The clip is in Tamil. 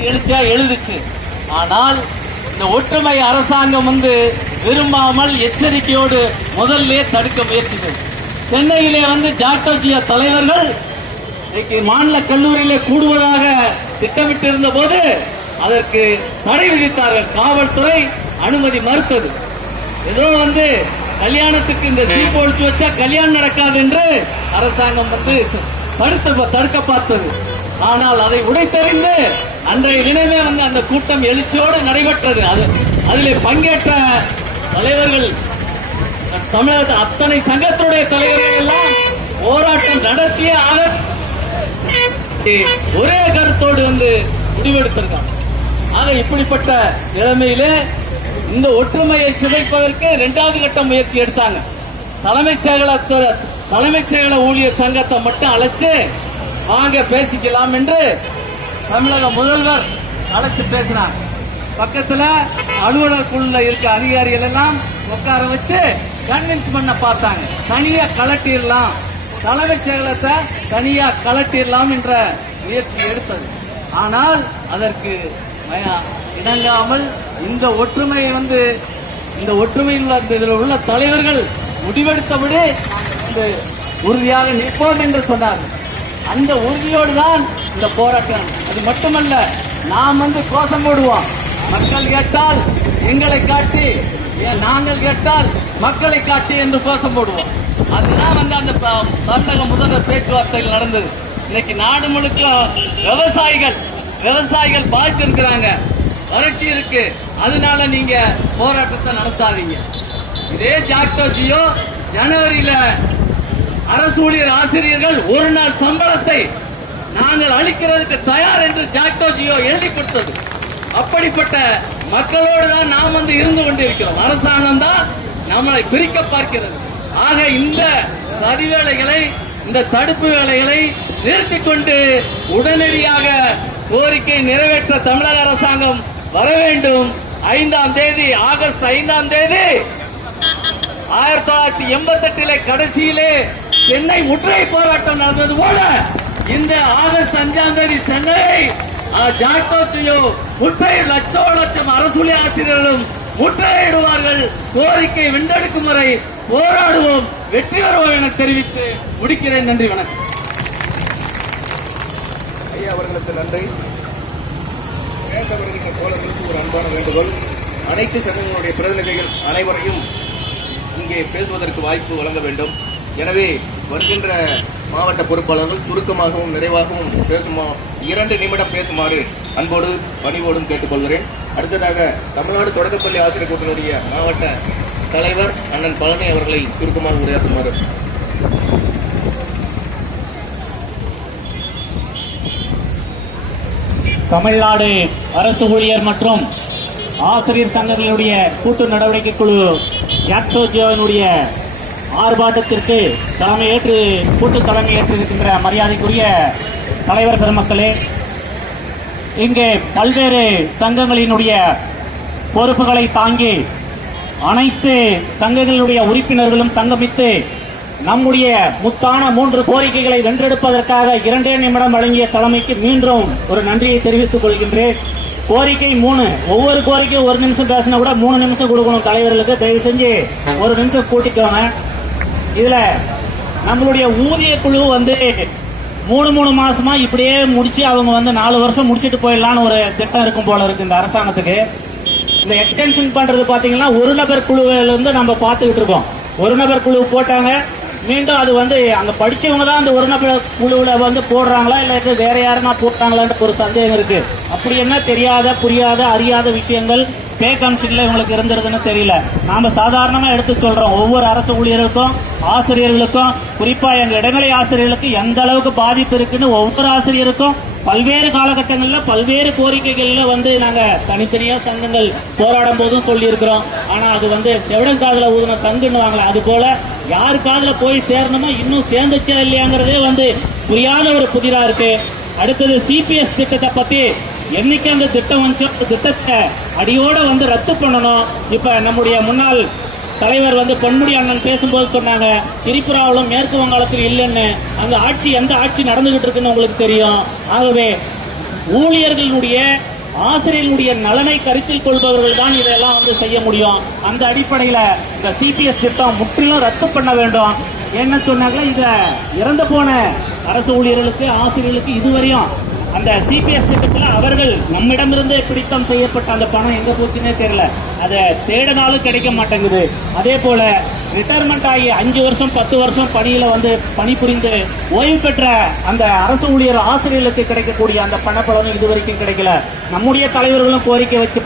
எழுச்சியா எழுதுச்சு. ஆனால் இந்த ஒற்றுமை அரசாங்கம் வந்து விரும்பாமல் எச்சரிக்கையோடு முதல்ல தடுக்க முயற்சிகள் சென்னையிலே வந்து ஜாக்டோஜியா தலைவர்கள் இன்னைக்கு மாநில கல்லூரியிலே கூடுவதாக திட்டமிட்டிருந்த போது அதற்கு தடை விதித்தார்கள். காவல்துறை அனுமதி மறுத்தது. ஏதோ வந்து கல்யாணத்துக்கு இந்த தீப்பு ஒழிச்சு வச்சா கல்யாணம் நடக்காது என்று அரசாங்கம் வந்து தடுத்து தடுக்க பார்த்தது. ஆனால் அதை உடைத்தறிந்து அன்றைய தினமே வந்து அந்த கூட்டம் எழுச்சியோடு நடைபெற்றது. அது அதிலே பங்கேற்ற தலைவர்கள் தமிழக அத்தனை சங்கத்தினுடைய தலைவர்கள் எல்லாம் போராட்டம் நடத்திய ஆக ஒரே கருத்தோடு வந்து முடிவெடுத்திருக்காங்க. ஆக இப்படிப்பட்ட நிலைமையிலே இந்த ஒற்றுமையை சிதைப்பதற்கு இரண்டாவது கட்ட முயற்சி எடுத்தாங்க. தலைமைச் செயலகத்தை தலைமைச் செயல ஊழியர் சங்கத்தை மட்டும் அழைச்சு வாங்க பேசிக்கலாம் என்று தமிழக முதல்வர் அழைச்சு பேசினார். பக்கத்துல அலுவலர் குழுல இருக்க அதிகாரிகள் எல்லாம் உட்கார வச்சு கன்வின்ஸ் பண்ண பார்த்தாங்க. தனியா கலட்டிடலாம். தலைமைச் செயலகத்தை தனியா கலட்டிடலாம் என்ற முயற்சி எடுத்தது. ஆனால் அதற்கு மய- இணங்காமல் இந்த ஒற்றுமையை வந்து இந்த ஒற்றுமையில் உள்ள இதில் உள்ள தலைவர்கள் முடிவெடுத்தபடி இந்த உறுதியாக நிற்போம் என்று சொன்னார் அந்த உறுதியோடு தான் இந்த போராட்டம். அது மட்டுமல்ல நாம் வந்து கோஷம் போடுவோம். மக்கள் கேட்டால் எங்களை காட்டி நாங்கள் கேட்டால் மக்களை காட்டி என்று கோஷம் போடுவோம். அதுதான் வந்து அந்த ப- தமிழக முதல்வர் பேச்சுவார்த்தையில் நடந்தது. இன்னைக்கு நாடு முழுக்க விவசாயிகள் விவசாயிகள் பாதிச்சிருக்கிறாங்க வறட்சி இருக்கு. அதனால நீங்க போராட்டத்தை நடத்தாதீங்க. இதே ஜாக்டோஜியோ ஜனவரியில அரசு ஊழியர் ஆசிரியர்கள் ஒரு நாள் சம்பளத்தை நாங்கள் அளிக்கிறதுக்கு தயார் என்று ஜாக்டோ ஜியோ எழுதி கொடுத்தது. அப்படிப்பட்ட மக்களோடு தான் நாம் வந்து இருந்து கொண்டிருக்கிறோம். அரசாங்கம் தான் நம்மளை பிரிக்க பார்க்கிறது. ஆக இந்த சதி வேலைகளை இந்த தடுப்பு வேலைகளை நிறுத்திக் கொண்டு உடனடியாக கோரிக்கை நிறைவேற்ற தமிழக அரசாங்கம் வர வேண்டும். ஐந்தாம் தேதி ஆகஸ்ட் ஐந்தாம் தேதி ஆயிரத்தி தொள்ளாயிரத்தி எண்பத்தி எட்டிலே கடைசியிலே சென்னை முற்றுகை போராட்டம் நடந்தது போல இந்த ஆகஸ்ட் அஞ்சாம் தேதி சென்னை ஜாக்டோச்சியோ லட்சம் லட்சம் அரசுலி ஆசிரியர்களும் முற்றுகையிடுவார்கள் கோரிக்கை வென்றெடுக்கும் வரை போராடுவோம். வெற்றி பெறுவோம் என தெரிவித்து முடிக்கிறேன். நன்றி வணக்கம். ஐயா அவர்களுக்கு நன்றி. பேச தோழர்களுக்கு ஒரு அன்பான வேண்டுகோள். அனைத்து சங்கங்களுடைய பிரதிநிதிகள் அனைவரையும் இங்கே பேசுவதற்கு வாய்ப்பு வழங்க வேண்டும். எனவே வருகின்ற மாவட்ட பொறுப்பாளர்கள் சுருக்கமாகவும் நிறைவாகவும் பேசுமா இரண்டு நிமிடம் பேசுமாறு அன்போடு பணிவோடும் கேட்டுக்கொள்கிறேன். அடுத்ததாக தமிழ்நாடு தொடக்கப்பள்ளி ஆசிரியர் கூட்டணியுடைய மாவட்ட தலைவர் அண்ணன் பழனி அவர்களை சுருக்கமாக உரையாற்றுமாறு. தமிழ்நாடு அரசு ஊழியர் மற்றும் ஆசிரியர் சங்கங்களுடைய கூட்டு நடவடிக்கை குழு ஜாக்டோஜியோவினுடைய ஆர்ப்பாட்டத்திற்கு தலைமையேற்று கூட்டு தலைமையேற்று இருக்கின்ற மரியாதைக்குரிய தலைவர் பெருமக்களே இங்கே பல்வேறு சங்கங்களினுடைய பொறுப்புகளை தாங்கி அனைத்து சங்கங்களுடைய உறுப்பினர்களும் சங்கமித்து நம்முடைய முத்தான மூன்று கோரிக்கைகளை வென்றெடுப்பதற்காக இரண்டே நிமிடம் வழங்கிய தலைமைக்கு மீண்டும் ஒரு நன்றியை தெரிவித்துக் கொள்கின்றேன். கோரிக்கை மூணு. ஒவ்வொரு கோரிக்கையும் ஒரு நிமிஷம் பேசினா கூட மூணு நிமிஷம் கொடுக்கணும் தலைவர்களுக்கு. தயவு செஞ்சு ஒரு நிமிஷம் கூட்டிக்கோங்க. இதுல நம்மளுடைய ஊதிய குழு வந்து மூணு மூணு மாசமா இப்படியே முடிச்சு அவங்க வந்து நாலு வருஷம் முடிச்சிட்டு போயிடலான்னு ஒரு திட்டம் இருக்கும் போல இருக்கு இந்த அரசாங்கத்துக்கு. இந்த எக்ஸ்டென்ஷன் பண்றது பாத்தீங்கன்னா ஒரு நபர் குழுவில இருந்து நம்ம பார்த்துக்கிட்டு இருக்கோம். ஒரு நபர் குழு போட்டாங்க. மீண்டும் அது வந்து அங்க படிச்சவங்க தான் அந்த ஒரு நபர் குழுவுல வந்து போடுறாங்களா இல்ல இது வேற யாருன்னா போட்டாங்களான்ற ஒரு சந்தேகம் இருக்கு. அப்படி என்ன தெரியாத புரியாத அறியாத விஷயங்கள் பே கமிஷன்ல இவங்களுக்கு இருந்துருதுன்னு தெரியல. நாம சாதாரணமா எடுத்து சொல்றோம். ஒவ்வொரு அரசு ஊழியருக்கும் ஆசிரியர்களுக்கும் குறிப்பா எங்க இடைநிலை ஆசிரியர்களுக்கு எந்த அளவுக்கு பாதிப்பு இருக்குன்னு ஒவ்வொரு ஆசிரியருக்கும் பல்வேறு காலகட்டங்களில் பல்வேறு கோரிக்கைகளில் வந்து நாங்க தனித்தனியா சங்கங்கள் போராடும் போதும் சொல்லியிருக்கிறோம். ஆனா அது வந்து செவிடன் காதுல ஊதுன சங்குன்னு வாங்கல. அது போல யார் காதுல போய் சேரணுமோ இன்னும் சேர்ந்துச்சா இல்லையாங்கிறதே வந்து புரியாத ஒரு புதிரா இருக்கு. அடுத்தது சிபிஎஸ் திட்டத்தை பத்தி என்னைக்கு அந்த திட்டம் வந்துச்சோ? அந்த திட்டத்தை அடியோட வந்து ரத்து பண்ணணும். இப்ப நம்முடைய முன்னாள் தலைவர் வந்து பொன்முடி அண்ணன் பேசும்போது சொன்னாங்க திரிபுராவிலும் மேற்கு வங்காளத்தில் இல்லைன்னு. அந்த ஆட்சி எந்த ஆட்சி நடந்துகிட்டு இருக்குன்னு உங்களுக்கு தெரியும். ஆகவே ஊழியர்களுடைய ஆசிரியர்களுடைய நலனை கருத்தில் கொள்பவர்கள் தான் இதெல்லாம் வந்து செய்ய முடியும். அந்த அடிப்படையில இந்த சிபிஎஸ் திட்டம் முற்றிலும் ரத்து பண்ண வேண்டும். என்ன சொன்னாங்களா இதை இறந்து போன அரசு ஊழியர்களுக்கு ஆசிரியர்களுக்கு இதுவரையும் அந்த சிபிஎஸ் திட்டத்துல அவர்கள் நம்மிடமிருந்து பிடித்தம் செய்யப்பட்ட அந்த பணம் எங்க போச்சுன்னே தெரியல. அதை தேடினாலும் கிடைக்க மாட்டேங்குது. அதே போல ரிட்டையர்மெண்ட் ஆகி அஞ்சு வருஷம் பத்து வருஷம் பணியில வந்து பணிபுரிந்து ஓய்வு பெற்ற அந்த அரசு ஊழியர் ஆசிரியர்களுக்கு கிடைக்கக்கூடிய அந்த பணப்பலனும் இதுவரைக்கும் கிடைக்கல. நம்முடைய தலைவர்களும் கோரிக்கை வச்சு